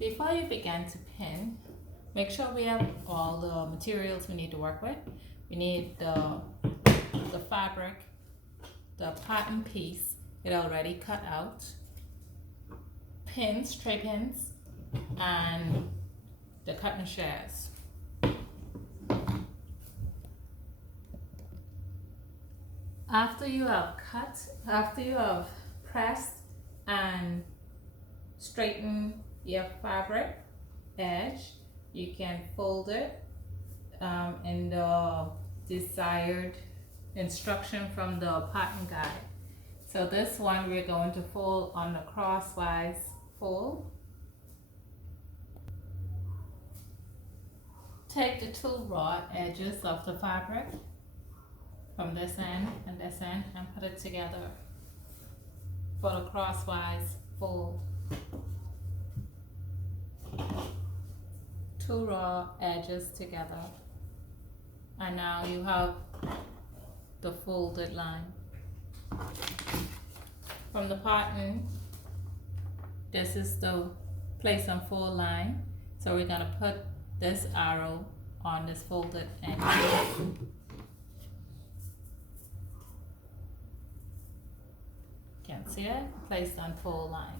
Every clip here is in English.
Before you begin to pin, make sure we have all the materials we need to work with. We need the fabric, the pattern piece, it already cut out, pins, tray pins, and the cutting shears. After you have pressed and straightened your fabric edge, you can fold it in the desired instruction from the pattern guide. So this one we're going to fold on the crosswise fold. Take the two raw edges of the fabric from this end and this end and put it together for the crosswise fold. Two raw edges together, and now you have the folded line. From the pattern, this is the place and fold line, so we're going to put this arrow on this folded end. Can see it? Placed on fold line.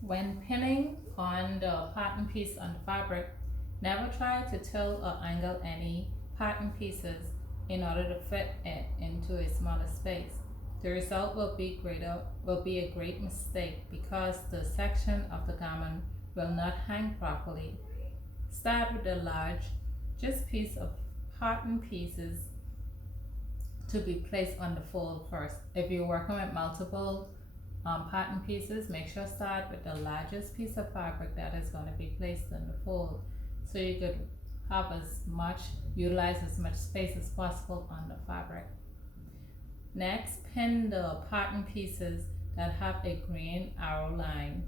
When pinning on the pattern piece on the fabric, never try to tilt or angle any pattern pieces in order to fit it into a smaller space. The result will be a great mistake because the section of the garment will not hang properly. Start with the largest piece of pattern pieces to be placed on the fold first. If you're working with multiple pattern pieces, make sure start with the largest piece of fabric that is going to be placed in the fold, so you could utilize as much space as possible on the fabric. Next, pin the pattern pieces that have a green arrow line.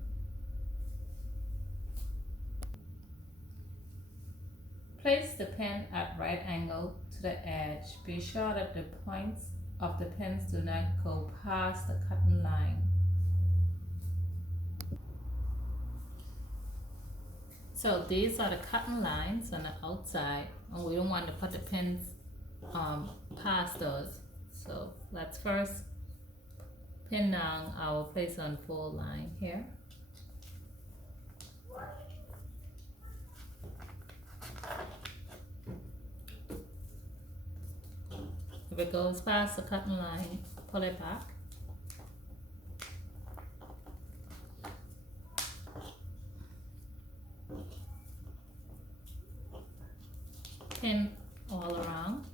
Place the pin at right angle to the edge. Be sure that the points of the pins do not go past the cutting line. So these are the cutting lines on the outside, and we don't want to put the pins past those. So let's first pin down our place on fold line here. If it goes past the cutting line, pull it back. Pin all around.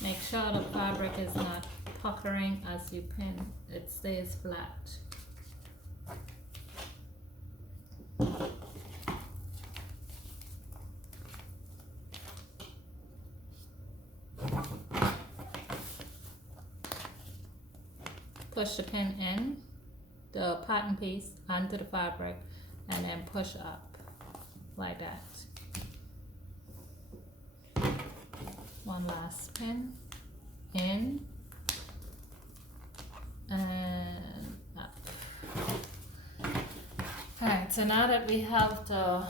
Make sure the fabric is not puckering as you pin, it stays flat. Push the pin in, the pattern piece onto the fabric, and then push up like that. One last pin in and up. Alright, so now that we have the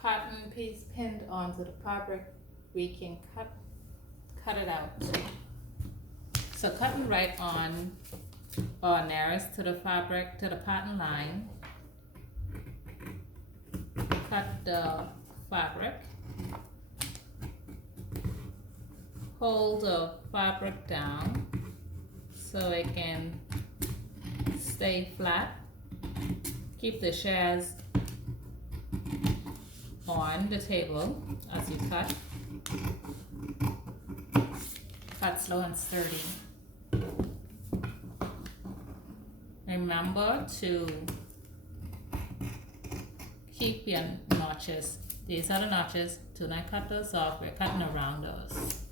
pattern piece pinned onto the fabric, we can cut it out. So cutting right on or nearest to the fabric, to the pattern line, cut the fabric. Hold the fabric down so it can stay flat. Keep the shears on the table as you cut. Cut slow and sturdy. Remember to keep your notches. These are the notches. Do not cut those off. We're cutting around those.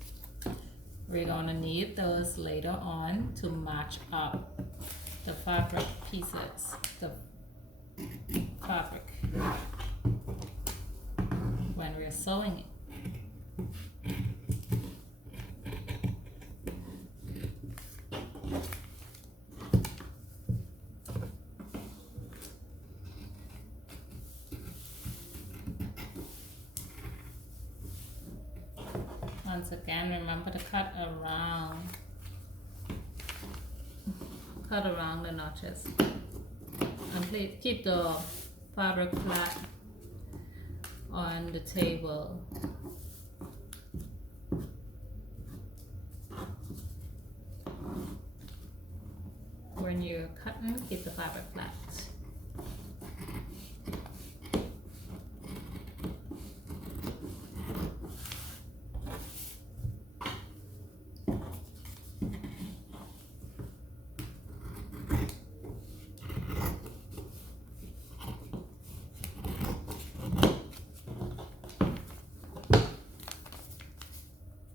We're gonna need those later on to match up the fabric pieces, the fabric, when we're sewing it. Once again, remember to cut around the notches, and please keep the fabric flat on the table. When you're cutting, keep the fabric flat.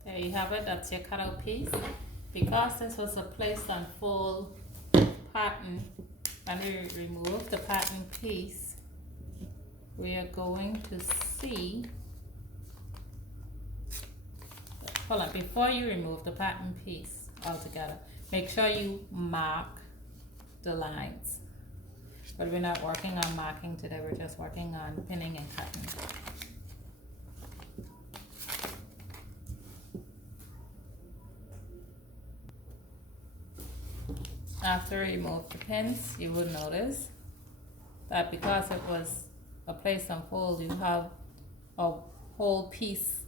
There you have it, that's your cutout piece. Because this was a placed on full pattern, when we remove the pattern piece, we are going to see, hold on, before you remove the pattern piece altogether, make sure you mark the lines. But we're not working on marking today, we're just working on pinning and cutting. After you remove the pins, you will notice that because it was a place on fold, you have a whole piece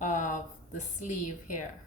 of the sleeve here.